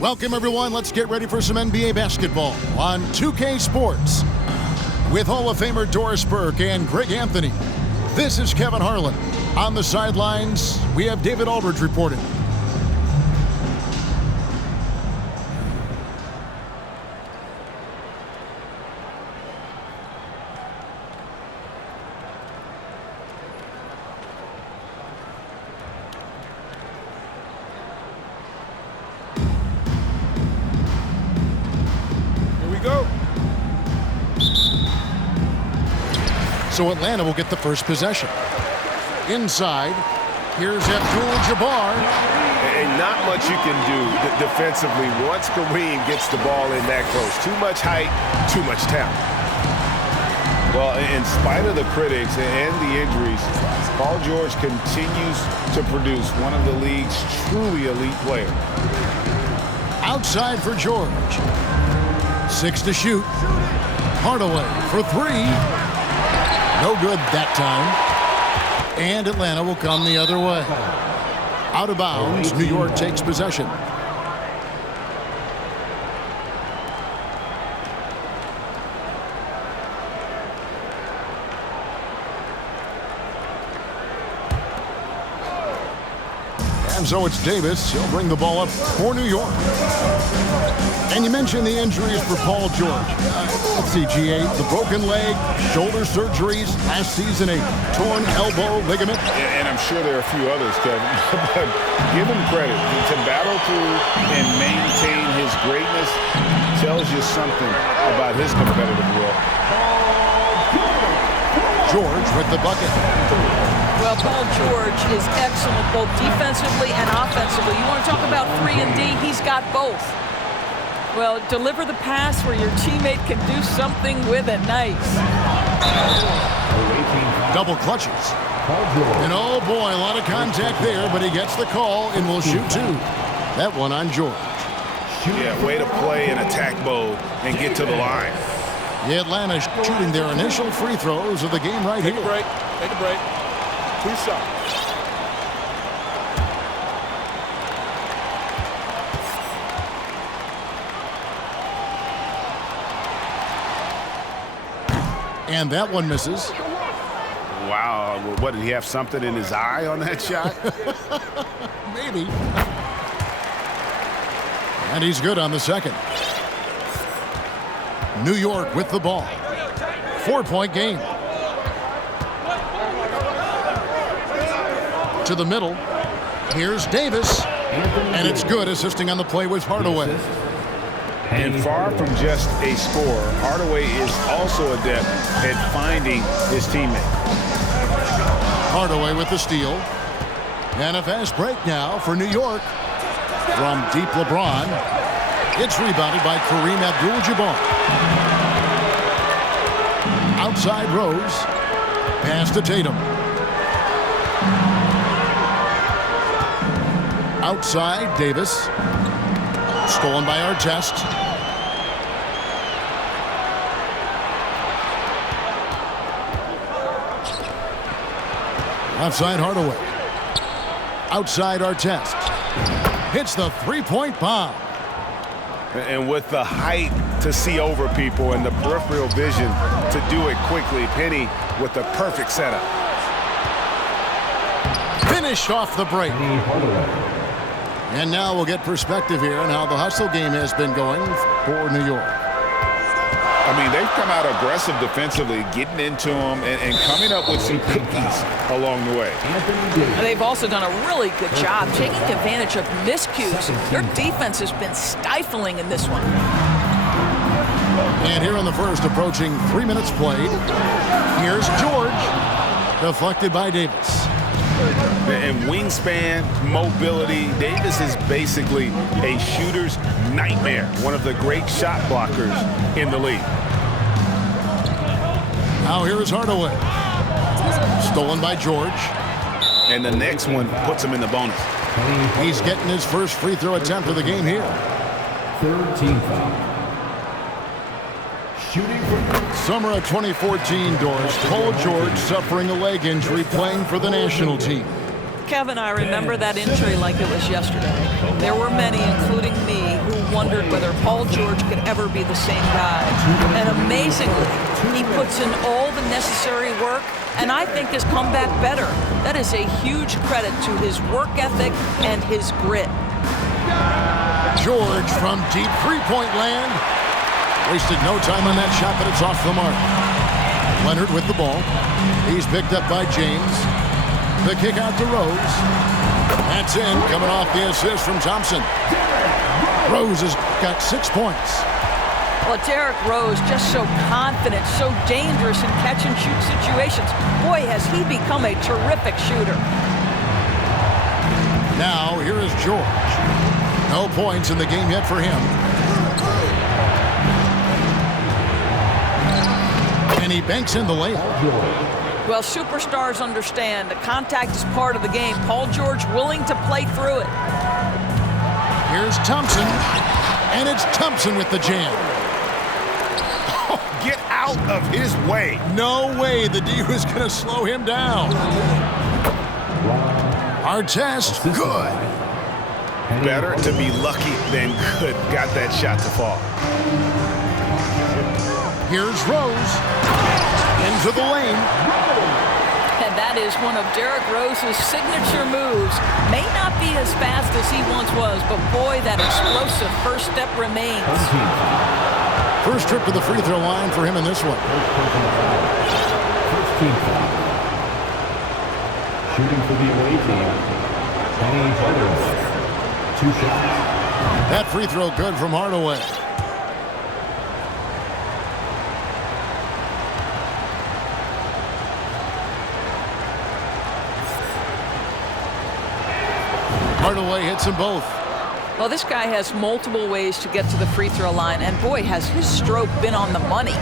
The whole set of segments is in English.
Welcome, everyone. Let's get ready for some NBA basketball on 2K Sports. With Hall of Famer Doris Burke and Greg Anthony, this is Kevin Harlan. On the sidelines, we have David Aldridge reporting. So Atlanta will get the first possession. Inside, here's Abdul-Jabbar. And not much you can do defensively once Kareem gets the ball in that close. Too much height, too much talent. Well, in spite of the critics and the injuries, Paul George continues to produce one of the league's truly elite players. Outside for George. 6 to shoot. Hardaway for 3. No good that time. And Atlanta will come the other way. Out of bounds, New York takes possession. And so it's Davis. He'll bring the ball up for New York. And you mentioned the injuries for Paul George. Let's see, G8, the broken leg, shoulder surgeries, last season a torn elbow ligament. And I'm sure there are a few others, Kevin. But give him credit. To battle through and maintain his greatness tells you something about his competitive will. George with the bucket. Well, Paul George is excellent both defensively and offensively. You want to talk about 3 and D? He's got both. Well, deliver the pass where your teammate can do something with it. Nice. Double clutches. And oh boy, a lot of contact there, but he gets the call and will shoot 2. That one on George. Yeah, way to play in attack mode and get to the line. The Atlanta shooting their initial free throws of the game right here. Take a break. Take a break. 2 shots. And that one misses. Wow, what, did he have something in his eye on that shot? Maybe. And he's good on the second. New York with the ball. 4-point game. To the middle. Here's Davis. And it's good, assisting on the play with Hardaway. And far from just a scorer, Hardaway is also adept at finding his teammate. Hardaway with the steal. And a fast break now for New York. From deep LeBron. It's rebounded by Kareem Abdul-Jabbar. Outside Rose. Pass to Tatum. Outside Davis. Stolen by Artest. Outside Hardaway. Outside Artest. Hits the three-point bomb. And with the height to see over people and the peripheral vision to do it quickly, Penny with the perfect setup. Finished off the break. And now we'll get perspective here on how the hustle game has been going for New York. I mean, they've come out aggressive defensively, getting into them and coming up with some cookies along the way. And they've also done a really good job taking advantage of miscues. Their defense has been stifling in this one. And here in the first, approaching 3 minutes played. Here's George. Deflected by Davis. And wingspan, mobility, Davis is basically a shooter's nightmare. One of the great shot blockers in the league. Now here is Hardaway. Stolen by George. And the next one puts him in the bonus. He's getting his first free throw attempt of the game here. 3rd team foul. Shooting from Summer of 2014, Doris. Paul George suffering a leg injury playing for the national team. Kevin, I remember that injury like it was yesterday. There were many, including me, who wondered whether Paul George could ever be the same guy. And amazingly, he puts in all the necessary work, and I think has come back better. That is a huge credit to his work ethic and his grit. George from deep three-point land. Wasted no time on that shot, but it's off the mark. Leonard with the ball. He's picked up by James. The kick out to Rose. That's in, coming off the assist from Thompson. Rose has got 6 points. Well, Derrick Rose just so confident, so dangerous in catch-and-shoot situations. Boy, has he become a terrific shooter. Now, here is George. No points in the game yet for him. And he banks in the layup. Well, superstars understand that contact is part of the game. Paul George willing to play through it. Here's Thompson, and it's Thompson with the jam. Oh, get out of his way. No way the D was going to slow him down. Artest, good. Better to be lucky than good. Got that shot to fall. Here's Rose. Into the lane. And that is one of Derrick Rose's signature moves. May not be as fast as he once was, but boy, that explosive first step remains. First trip to the free throw line for him in this one. First team foul. Shooting for the away team, Penny Hardaway. 2 shots. That free throw good from Hardaway. Hardaway hits them both. Well, this guy has multiple ways to get to the free throw line, and boy, has his stroke been on the money.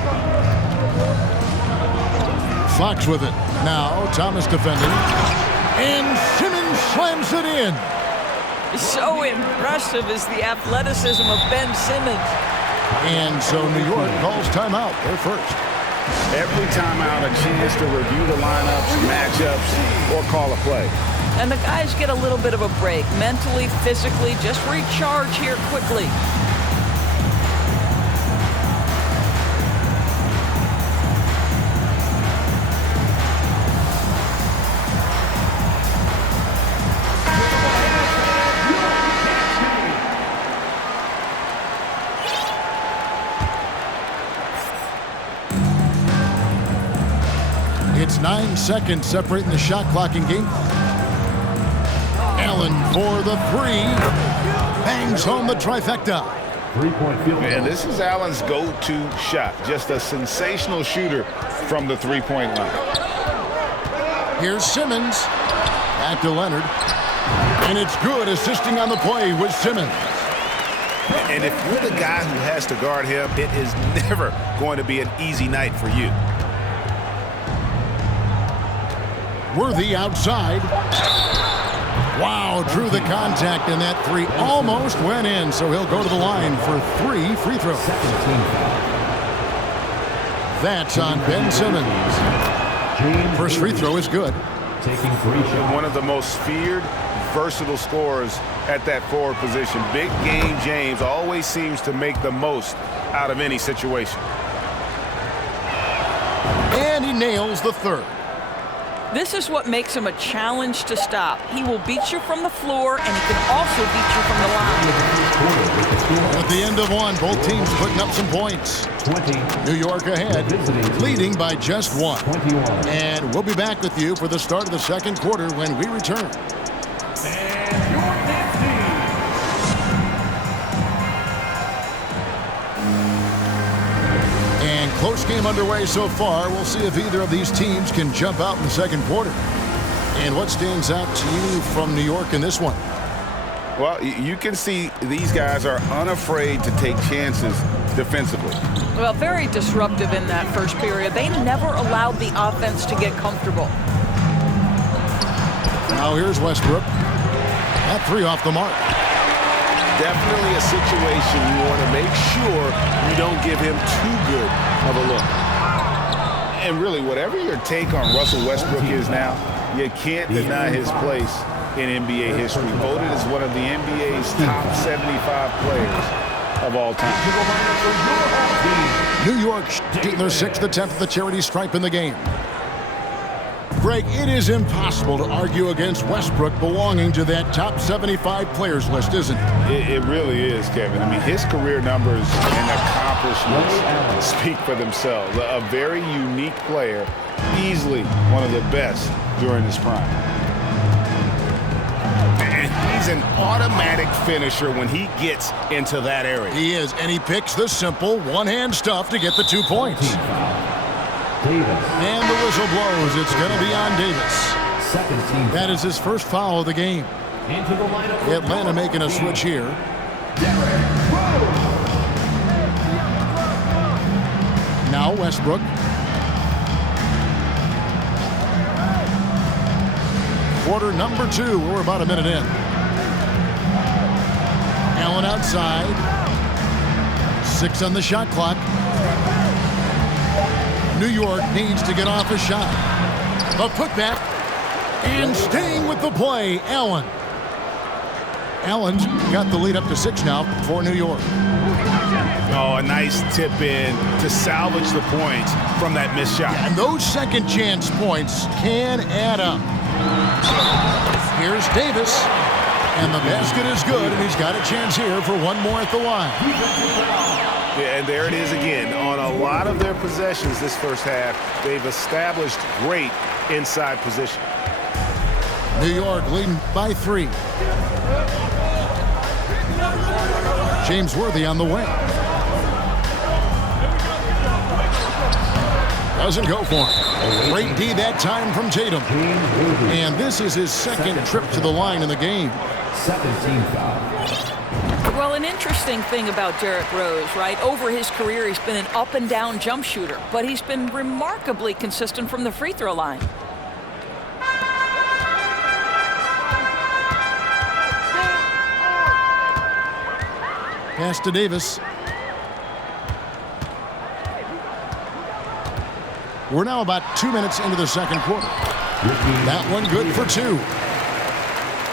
Fox with it. Now, Thomas defending. And Simmons slams it in. So impressive is the athleticism of Ben Simmons. And so New York calls timeout. They're first. Every timeout, a chance to review the lineups, matchups, or call a play. And the guys get a little bit of a break, mentally, physically, just recharge here quickly. It's 9 seconds separating the shot clock in game. Allen for the three. Bangs home the trifecta. 3-point field goal. And this is Allen's go-to shot. Just a sensational shooter from the three-point line. Here's Simmons. Back to Leonard. And it's good, assisting on the play with Simmons. And if you're the guy who has to guard him, it is never going to be an easy night for you. Worthy outside. Wow, drew the contact, and that three almost went in, so he'll go to the line for 3 free throws. That's on Ben Simmons. First free throw is good. Taking 3 shots. One of the most feared, versatile scorers at that forward position. Big game James always seems to make the most out of any situation. And he nails the third. This is what makes him a challenge to stop. He will beat you from the floor, and he can also beat you from the line. At the end of one, both teams putting up some points. 20. New York ahead, leading by just 1. 21. And we'll be back with you for the start of the second quarter when we return. And close game underway so far. We'll see if either of these teams can jump out in the second quarter. And what stands out to you from New York in this one? Well, you can see these guys are unafraid to take chances defensively. Well, very disruptive in that first period. They never allowed the offense to get comfortable. Now here's Westbrook. That three off the mark. Definitely a situation you want to make sure you don't give him too good of a look. And really, whatever your take on Russell Westbrook is now, you can't deny his place in NBA history. Voted as one of the NBA's top 75 players of all time. New York shooting their 6th attempt at the charity stripe in the game. Greg, it is impossible to argue against Westbrook belonging to that top 75 players list, isn't it? It really is, Kevin. I mean, his career numbers and accomplishments speak for themselves. A very unique player, easily one of the best during his prime. And he's an automatic finisher when he gets into that area. He is, and he picks the simple one-hand stuff to get the 2 points. Davis. And the whistle blows. It's going to be on Davis. Second team. That is his first foul of the game. Into the lineup. Atlanta making a switch here. Now Westbrook. Quarter number 2. We're about a minute in. Allen outside. 6 on the shot clock. New York needs to get off a shot. A putback. And staying with the play, Allen. Allen's got the lead up to 6 now for New York. Oh, a nice tip in to salvage the points from that missed shot. And those second chance points can add up. Here's Davis. And the basket is good, and he's got a chance here for one more at the line. Yeah, and there it is again. On a lot of their possessions this first half, they've established great inside position. New York leading by 3. James Worthy on the wing. Doesn't go for it. Great D that time from Tatum. And this is his second trip to the line in the game. Second team foul. Well, an interesting thing about Derrick Rose, right? Over his career, he's been an up-and-down jump shooter, but he's been remarkably consistent from the free throw line. Pass to Davis. We're now about 2 minutes into the second quarter. That one good for 2.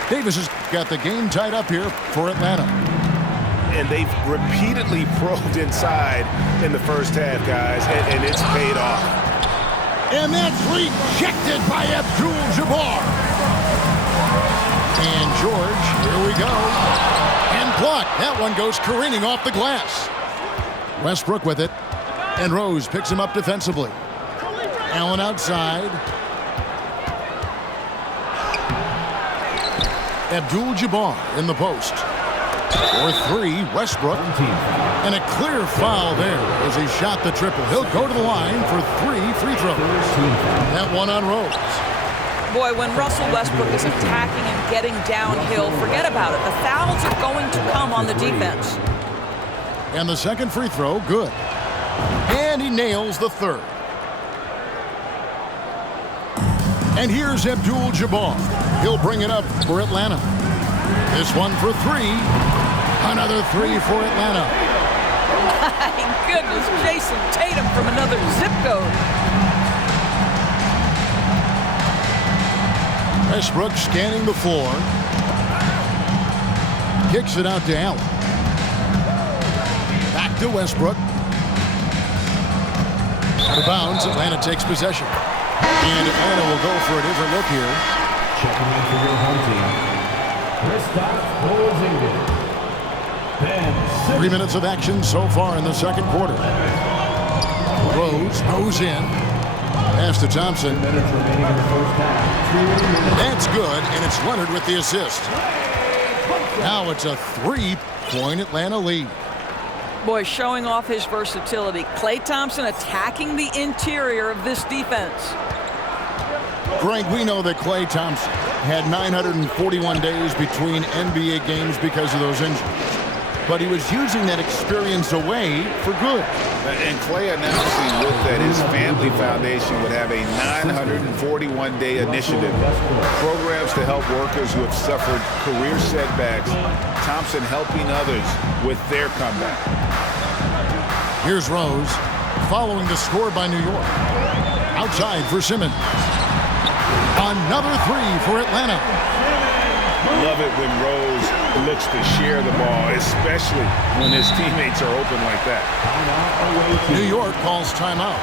Davis has got the game tied up here for Atlanta. And they've repeatedly probed inside in the first half, guys, and it's paid off. And that's rejected by Abdul-Jabbar. And George, here we go. And blocked. That one goes careening off the glass. Westbrook with it. And Rose picks him up defensively. Allen outside. Abdul-Jabbar in the post. For 3, Westbrook. And a clear foul there as he shot the triple. He'll go to the line for 3 free throws. That one on Rose. Boy, when Russell Westbrook is attacking and getting downhill, forget about it. The fouls are going to come on the defense. And the second free throw, good. And he nails the third. And here's Abdul-Jabbar. He'll bring it up for Atlanta. This one for 3. Another 3 for Atlanta. My goodness, Jason Tatum from another zip code. Westbrook scanning the floor. Kicks it out to Allen. Back to Westbrook. Out of bounds, Atlanta takes possession. And Atlanta will go for a different look here. Checking in for your home team, Kristaps Porzingis. 3 minutes of action so far in the second quarter. Rose goes in. Pass to Thompson. Minutes remaining in the first half. That's good, and it's Leonard with the assist. Now it's a 3-point Atlanta lead. Boy, showing off his versatility. Klay Thompson attacking the interior of this defense. Greg, we know that Klay Thompson had 941 days between NBA games because of those injuries. But he was using that experience away for good. And Klay announcing with that his family foundation would have a 941-day initiative. Programs to help workers who have suffered career setbacks. Thompson helping others with their comeback. Here's Rose following the score by New York. Outside for Simmons. Another 3 for Atlanta. Love it when Rose looks to share the ball, especially when his teammates are open like that. New York calls timeout.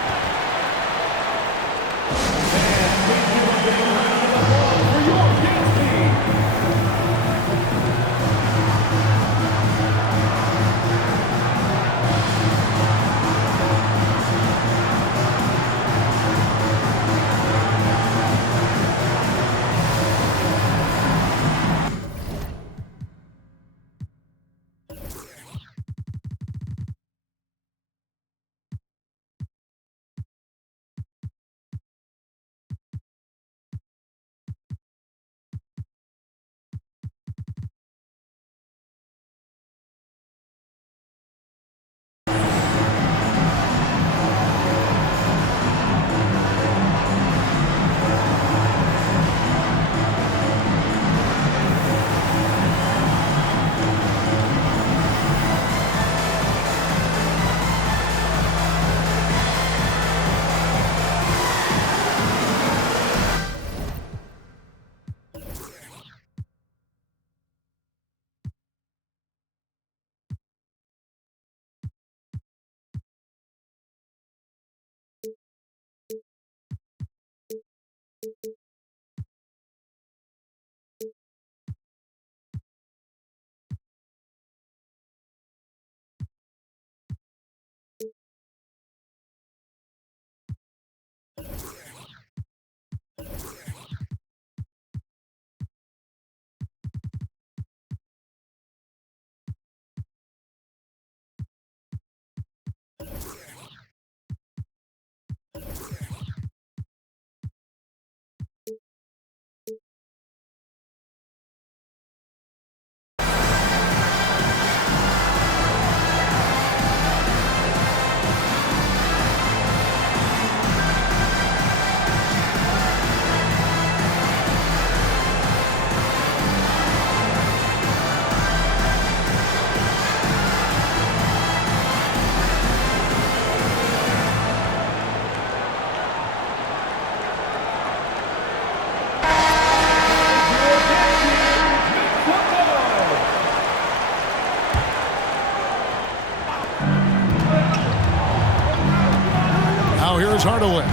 Now here's Hardaway.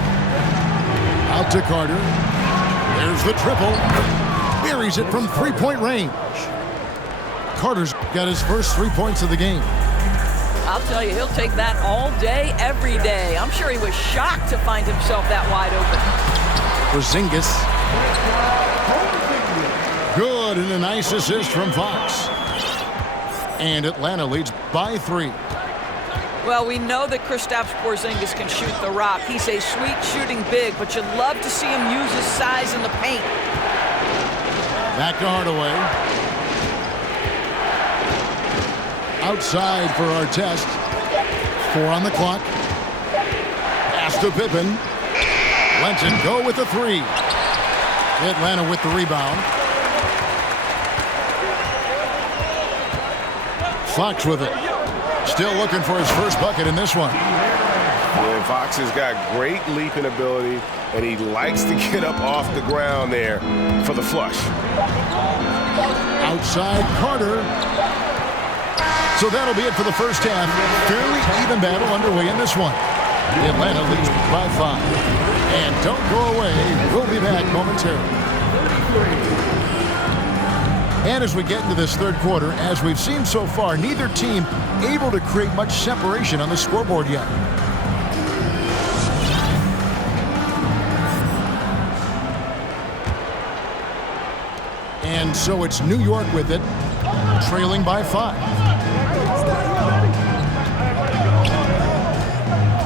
Out to Carter. There's the triple. Buries it from three-point range. Carter's got his first 3 points of the game. I'll tell you, he'll take that all day, every day. I'm sure he was shocked to find himself that wide open. Porzingis. Good, and a nice assist from Fox. And Atlanta leads by 3. Well, we know that Kristaps Porzingis can shoot the rock. He's a sweet shooting big, but you love to see him use his size in the paint. Back to Hardaway. Outside for Artest. 4 on the clock. Pass to Pippen. Lets it go with the 3. Atlanta with the rebound. Fox with it. Still looking for his first bucket in this one. Yeah, Fox has got great leaping ability, and he likes to get up off the ground there for the flush. Outside Carter. So that'll be it for the first half. Fairly even battle underway in this one. Atlanta leads by 5. And don't go away. We'll be back momentarily. And as we get into this third quarter, as we've seen so far, neither team able to create much separation on the scoreboard yet. And so it's New York with it, trailing by 5.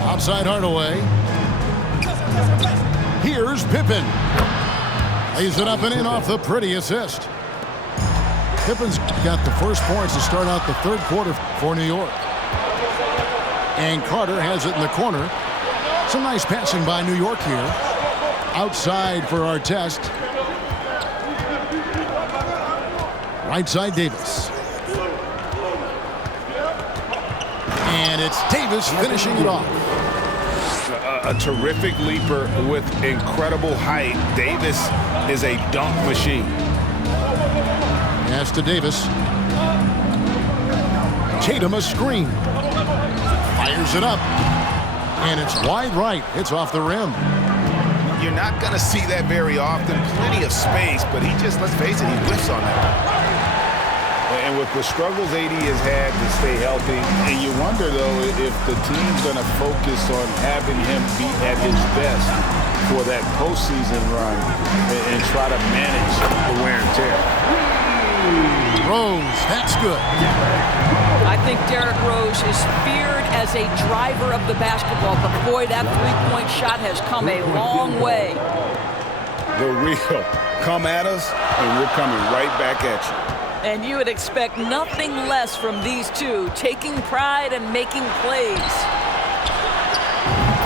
Outside Hardaway. Here's Pippen. Lays it up and in off the pretty assist. Pippen's got the first points to start out the third quarter for New York. And Carter has it in the corner. Some nice passing by New York here. Outside for Artest. Right side Davis. And it's Davis finishing it off. A terrific leaper with incredible height. Davis is a dunk machine. Pass to Davis. Tatum a screen. Fires it up. And it's wide right. It's off the rim. You're not going to see that very often. Plenty of space, but he just, let's face it, he whiffs on that. And with the struggles AD has had to stay healthy, and you wonder, though, if the team's going to focus on having him be at his best for that postseason run and try to manage the wear and tear. Rose, that's good. I think Derrick Rose is feared as a driver of the basketball, but boy, that three-point shot has come a long way. The real come at us, and we're coming right back at you. And you would expect nothing less from these two, taking pride and making plays.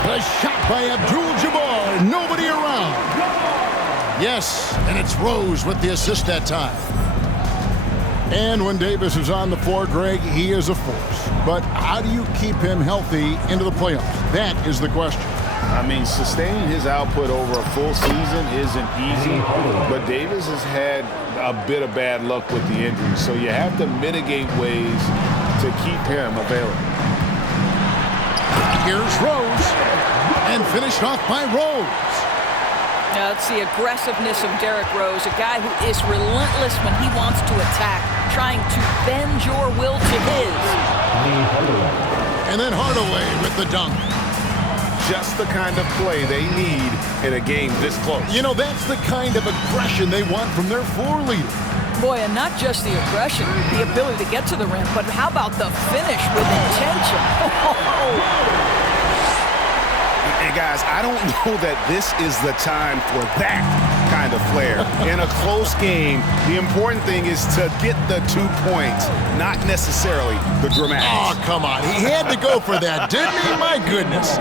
A shot by Abdul-Jabbar, nobody around. Yes, and it's Rose with the assist that time. And when Davis is on the floor, Greg, he is a force. But how do you keep him healthy into the playoffs? That is the question. I mean, sustaining his output over a full season isn't easy, but Davis has had a bit of bad luck with the injuries, so you have to mitigate ways to keep him available. Here's Rose, and finished off by Rose. Now, it's the aggressiveness of Derrick Rose, a guy who is relentless when he wants to attack, trying to bend your will to his. And then Hardaway with the dunk. Just the kind of play they need in a game this close. You know, that's the kind of aggression they want from their floor leader. Boy, and not just the aggression, the ability to get to the rim, but how about the finish with intention? And guys, I don't know that this is the time for that kind of flair. In a close game, the important thing is to get the 2 points, not necessarily the dramatics. Oh, come on. He had to go for that, didn't he? My goodness.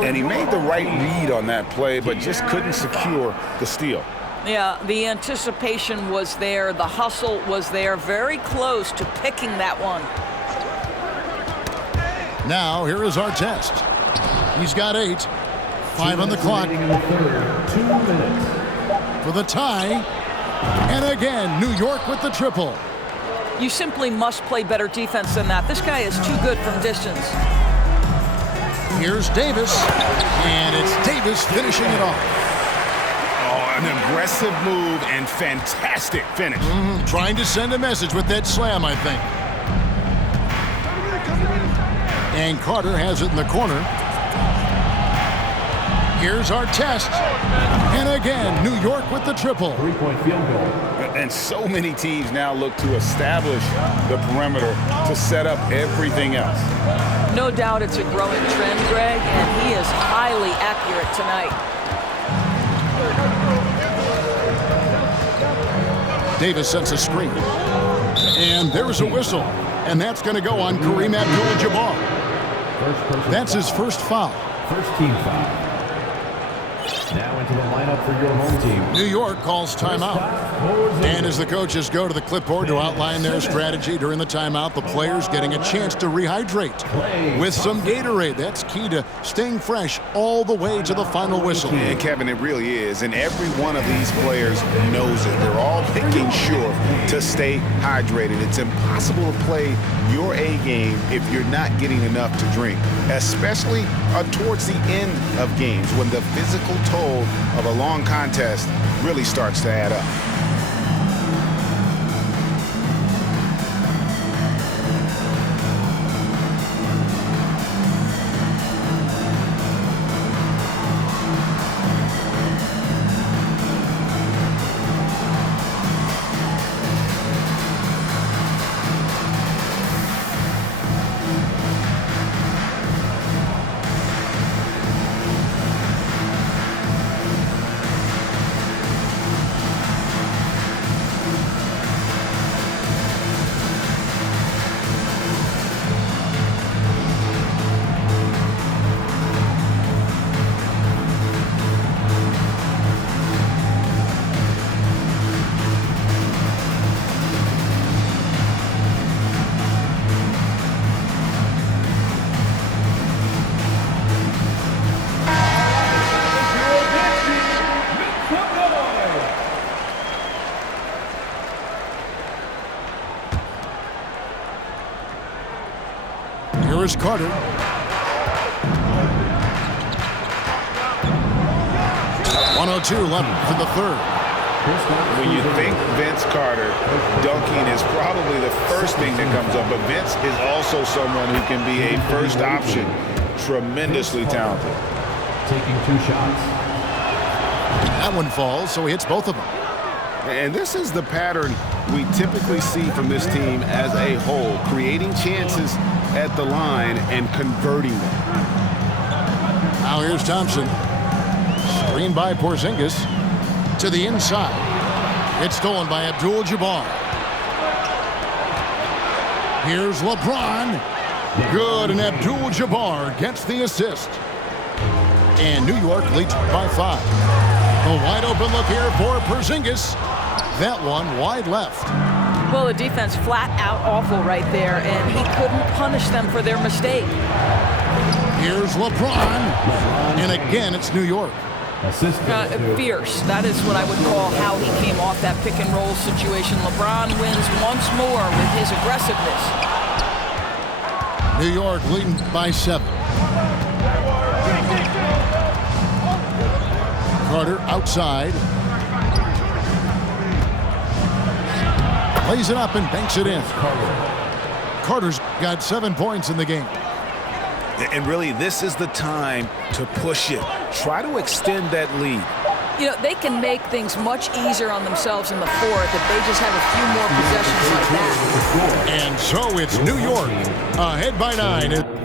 And he made the right read on that play, but just couldn't secure the steal. Yeah, the anticipation was there. The hustle was there. Very close to picking that one. Now, here is our test. He's got 8. 5 on the clock. 2 minutes. For the tie. And again, New York with the triple. You simply must play better defense than that. This guy is too good from distance. Here's Davis. And it's Davis finishing it off. Oh, an aggressive move and fantastic finish. Trying to send a message with that slam, I think. And Carter has it in the corner. Here's our test. And again, New York with the triple. 3-point field goal. And so many teams now look to establish the perimeter to set up everything else. No doubt it's a growing trend, Greg, and he is highly accurate tonight. Davis sets a screen. And there's a whistle. And that's going to go on Kareem Abdul-Jabbar. That's his first foul. First team foul. Now into the lineup for your home team. New York calls timeout. And as the coaches go to the clipboard to outline their strategy during the timeout, the players getting a chance to rehydrate with some Gatorade. That's key to staying fresh all the way to the final whistle. And Kevin, it really is. And every one of these players knows it. They're all making sure to stay hydrated. It's impossible to play your A game if you're not getting enough to drink, especially towards the end of games when the physical toll of a long contest really starts to add up. Here's Carter. .102 left for the third. When you think Vince Carter, dunking is probably the first thing that comes up. But Vince is also someone who can be a first option. Tremendously talented. Taking 2 shots. That one falls, so he hits both of them. And this is the pattern we typically see from this team as a whole, creating chances at the line and converting them. Now here's Thompson. Screen by Porzingis to the inside. It's stolen by Abdul-Jabbar. Here's LeBron. Good, and Abdul-Jabbar gets the assist. And New York leads by 5. A wide open look here for Porzingis. That one wide left. Well, the defense flat out awful right there, and he couldn't punish them for their mistake. Here's LeBron. And again, it's New York. Fierce. That is what I would call how he came off that pick and roll situation. LeBron wins once more with his aggressiveness. New York leading by 7. Carter outside. Lays it up and banks it in. Carter's got 7 points in the game. And really, this is the time to push it. Try to extend that lead. You know, they can make things much easier on themselves in the fourth if they just have a few more possessions like that. And so it's New York ahead by 9.